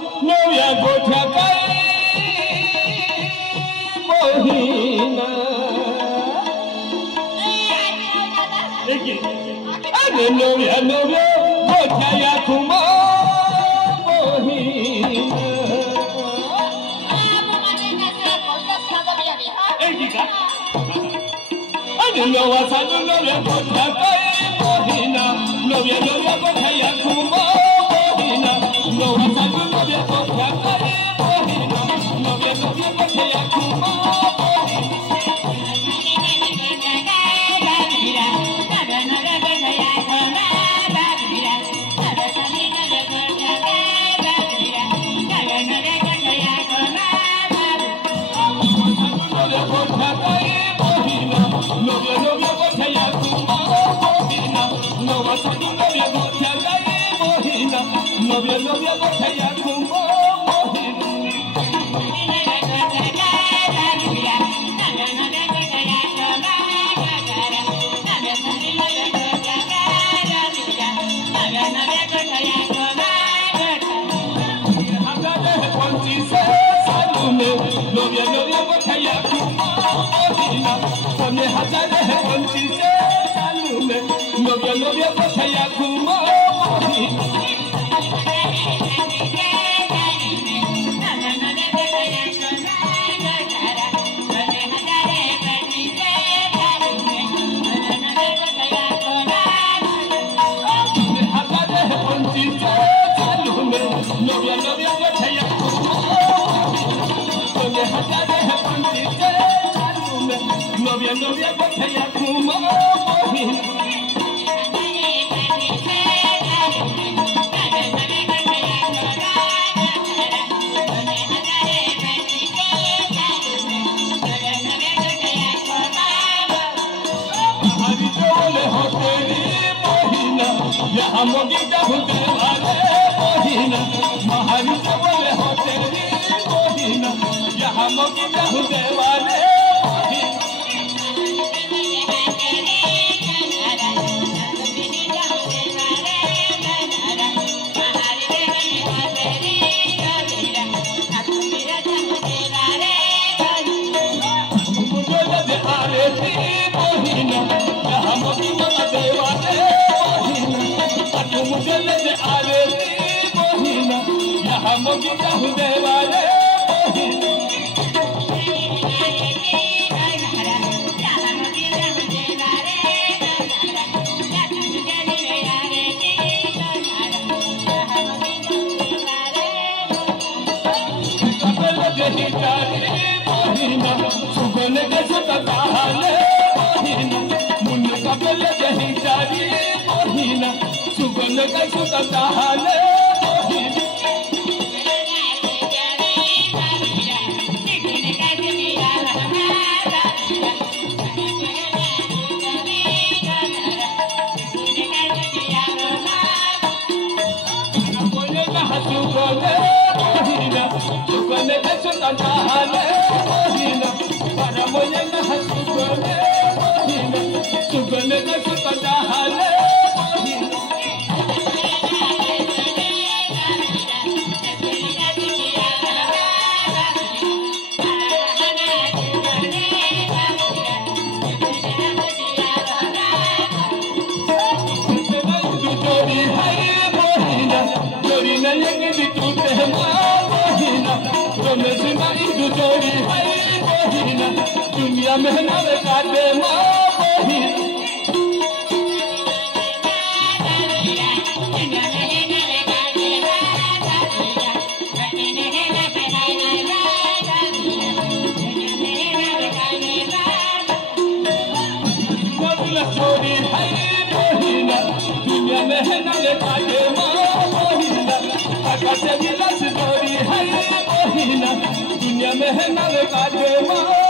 novia gocha kai mohina ane novia gocha ya kuma mohina ane novia sadu novia gocha kai mohina novia gocha ya kuma mohina novia sadu novia gocha kai mohina novia gocha ya kuma novia gocha ya kuma novia gocha ya kuma novia gocha ya kuma मोगिता हुते वाले मोहिना महारिता बोले होते री मोहिना यहाँ मोगिता हुते वाले मोगिता हुते वाले सुगने के सुताले मोहिना मुन्ने कपले जही जारी मोहिना सुगने के सुताले दुनिया में ना काटे चोरी है मोहिना दुनिया में ना काटे मोहिना चोरी है मोहिना दुनिया में ना काटे